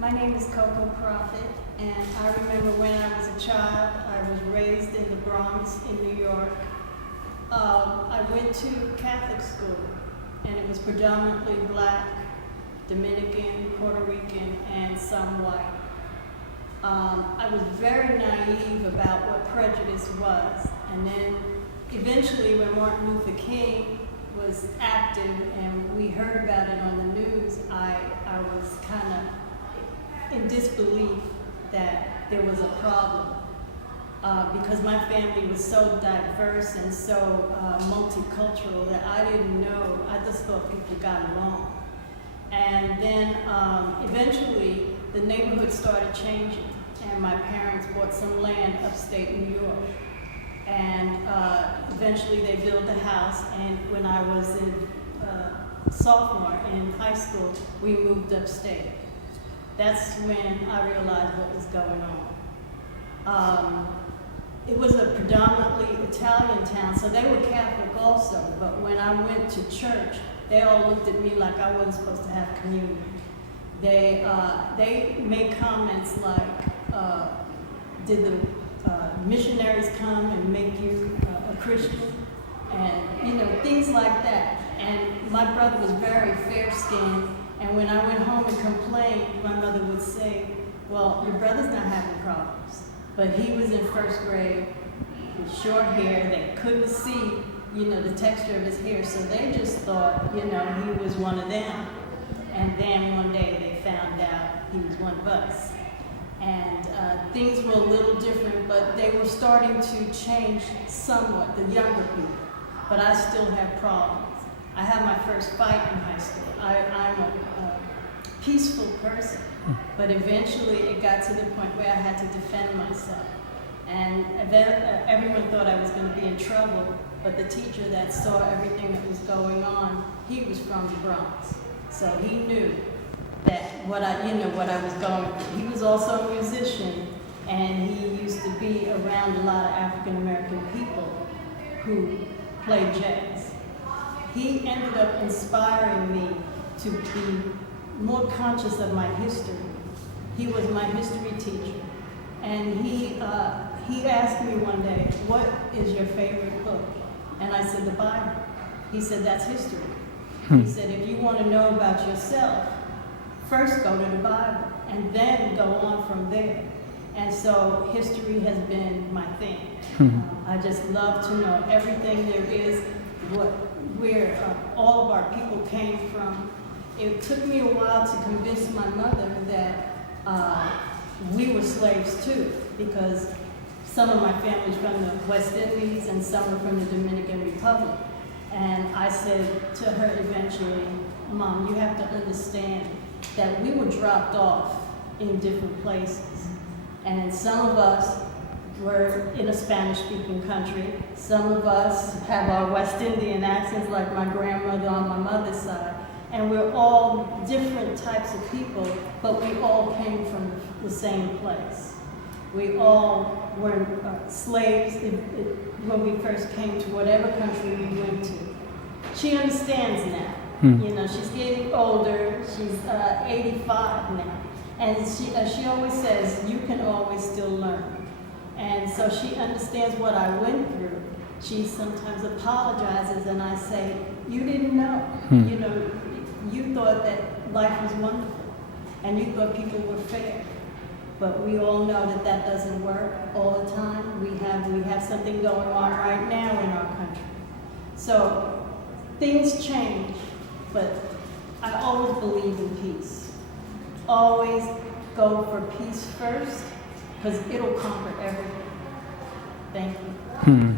My name is Coco Prophet, and I remember when I was a child, I was raised in the Bronx in New York. I went to Catholic school, and it was predominantly black, Dominican, Puerto Rican, and some white. I was very naive about what prejudice was, and then eventually when Martin Luther King was active and we heard about it on the news, I was kind of in disbelief that there was a problem because my family was so diverse and so multicultural that I didn't know, I just thought people got along. And then eventually the neighborhood started changing, and my parents bought some land upstate New York. And eventually they built a house, and when I was a sophomore in high school, we moved upstate. That's when I realized what was going on. It was a predominantly Italian town, so they were Catholic also, but when I went to church, they all looked at me like I wasn't supposed to have communion. They made comments like, did the missionaries come and make you a Christian? And things like that. And my brother was very fair-skinned, and when I went home and complained, my mother would say, well, your brother's not having problems. But he was in first grade with short hair. They couldn't see, the texture of his hair, so they just thought, he was one of them. And then one day they found out he was one of us. And things were a little different, but they were starting to change somewhat, the younger people. But I still have problems. I had my first fight in high school. I'm a peaceful person, but eventually it got to the point where I had to defend myself. And everyone thought I was going to be in trouble, but the teacher that saw everything that was going on, he was from the Bronx. So he knew that what I was going through. He was also a musician, and he used to be around a lot of African American people who played jazz. He ended up inspiring me to be more conscious of my history. He was my history teacher, and he asked me one day, what is your favorite book? And I said, the Bible. He said, that's history. He said, if you want to know about yourself, first go to the Bible, and then go on from there. And so history has been my thing. I just love to know everything there is, where all of our people came from. It took me a while to convince my mother that we were slaves too, because some of my family's from the West Indies and some were from the Dominican Republic. And I said to her eventually, Mom, you have to understand that we were dropped off in different places. And some of us were in a Spanish-speaking country. Some of us have our West Indian accents, like my grandmother on my mother's side. And we're all different types of people, but we all came from the same place. We all were slaves when we first came to whatever country we went to. She understands now. She's getting older. She's 85 now. And she always says, you can always still learn. And so she understands what I went through. She sometimes apologizes, and I say, you didn't know. You thought that life was wonderful, and you thought people were fair. But we all know that that doesn't work all the time. We have something going on right now in our country. So things change, but I always believe in peace. Always go for peace first, because it'll conquer everything. Thank you.